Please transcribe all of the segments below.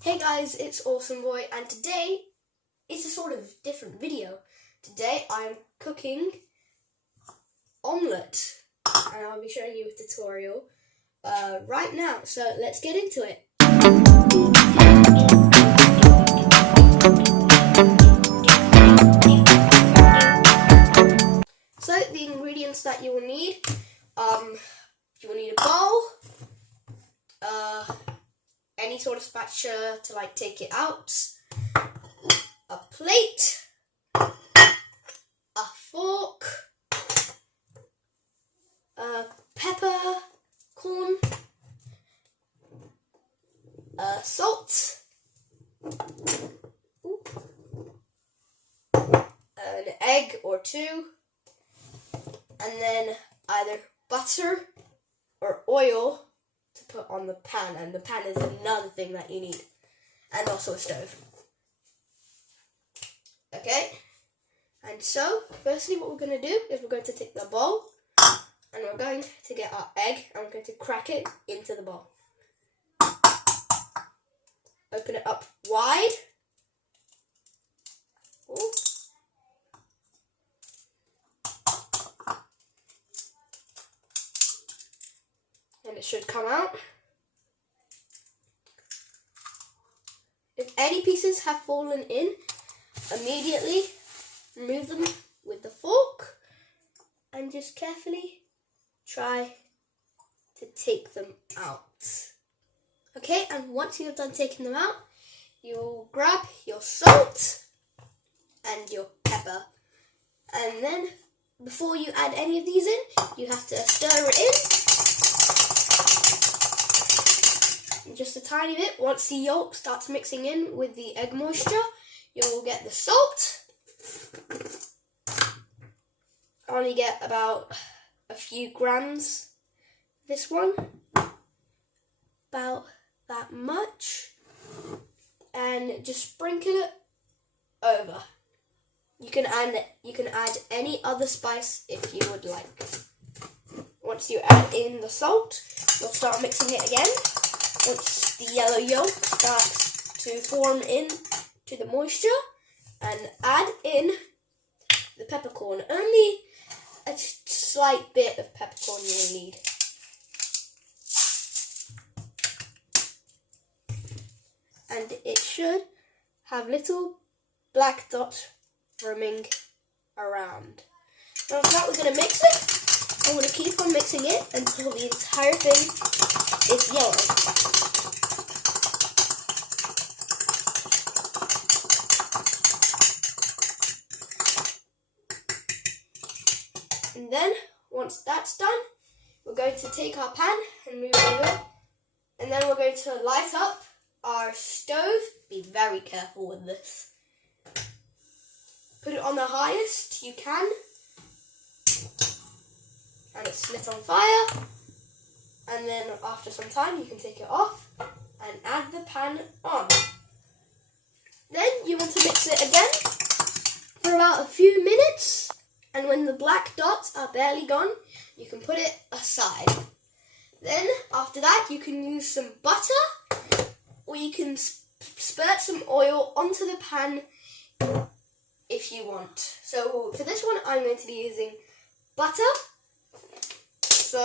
Hey guys, it's Awesum Boy, and today it's a sort of different video. Today I'm cooking omelette, and I'll be showing you a tutorial right now. So let's get into it. So the ingredients that you will need, you will need a bowl, any sort of spatula to take it out, a plate, a fork, pepper, corn, salt, an egg or two, and then either butter or oil to put on the pan, and the pan is another thing that you need, and also a stove. Okay, and so firstly what we're going to do is we're going to take the bowl and we're going to get our egg and we're going to crack it into the bowl. Open it up wide. Ooh. And it should come out. If any pieces have fallen in, immediately remove them with the fork and just carefully try to take them out. Okay, and once you've done taking them out, you'll grab your salt and your pepper, and then before you add any of these in, you have to stir it in just a tiny bit. Once the yolk starts mixing in with the egg moisture, you'll get the salt. I only get about a few grams. This one, about that much, and just sprinkle it over. You can add any other spice if you would like. Once you add in the salt, you'll start mixing it again. Once the yellow yolk starts to form in to the moisture, and add in the peppercorn. Only a slight bit of peppercorn you will need. And it should have little black dots roaming around. Now after that we're going to mix it. I'm going to keep on mixing it until the entire thing is yellow. And then, once that's done, we're going to take our pan and move over. And then we're going to light up our stove. Be very careful with this. Put it on the highest you can. And it's lit on fire. And then after some time, you can take it off and add the pan on. Then you want to mix it again for about a few minutes. And when the black dots are barely gone, you can put it aside. Then, after that, you can use some butter, or you can spurt some oil onto the pan if you want. So, for this one, I'm going to be using butter. So,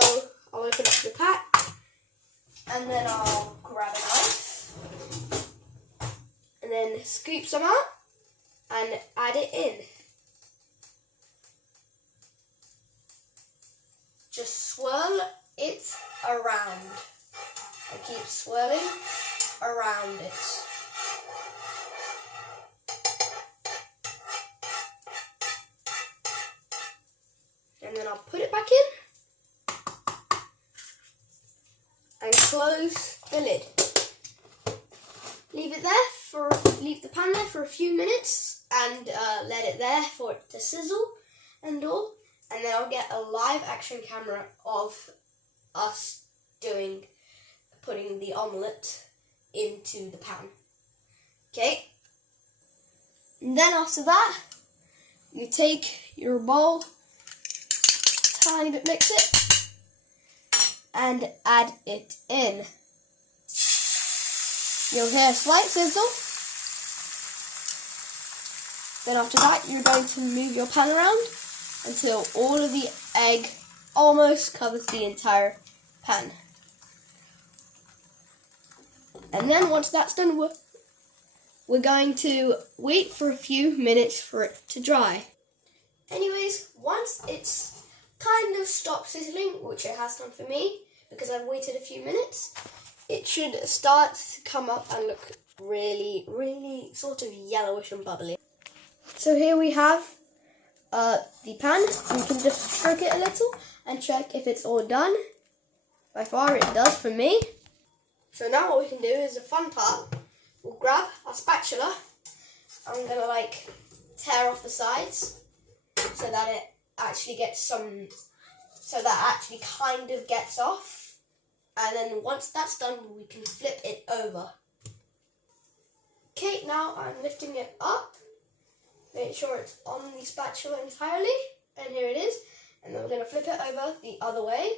I'll open up the pack, and then I'll grab a knife, and then scoop some out, and add it in. Just swirl it around and keep swirling around it. And then I'll put it back in and close the lid. Leave the pan there for a few minutes and let it there for it to sizzle and all. And then I'll get a live action camera of us putting the omelette into the pan. Okay? And then after that, you take your bowl, tiny bit mix it, and add it in. You'll hear a slight sizzle. Then after that, you're going to move your pan around until all of the egg almost covers the entire pan. And then once that's done, we're going to wait for a few minutes for it to dry. Anyways, once it's kind of stopped sizzling, which it has done for me because I've waited a few minutes, it should start to come up and look really, really sort of yellowish and bubbly. So here we have the pan. You can just stroke it a little and check if it's all done. By far it does for me. So now what we can do is the fun part. We'll grab our spatula. I'm going to tear off the sides so that it actually gets some, so that actually kind of gets off. And then once that's done, we can flip it over. Okay, now I'm lifting it up. Make sure it's on the spatula entirely. And here it is. And then we're going to flip it over the other way.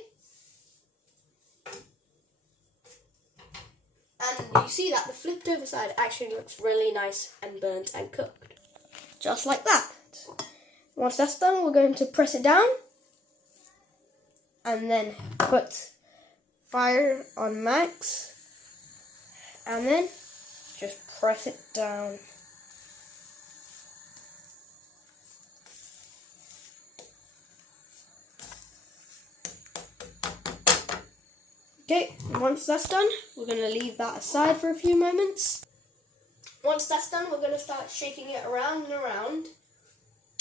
And you see that the flipped over side actually looks really nice and burnt and cooked. Just like that. Once that's done, we're going to press it down. And then put fire on max. And then just press it down. Okay, once that's done, we're going to leave that aside for a few moments. Once that's done, we're going to start shaking it around and around.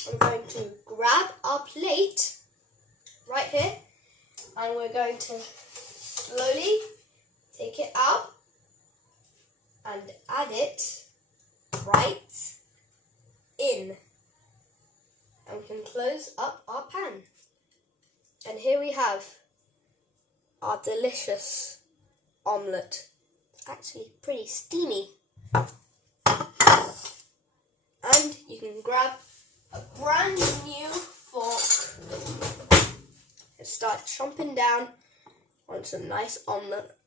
I'm going to grab our plate right here, and we're going to slowly take it out and add it right in. And we can close up our pan. And here we have our delicious omelette. It's actually pretty steamy. And you can grab a brand new fork and start chomping down on some nice omelette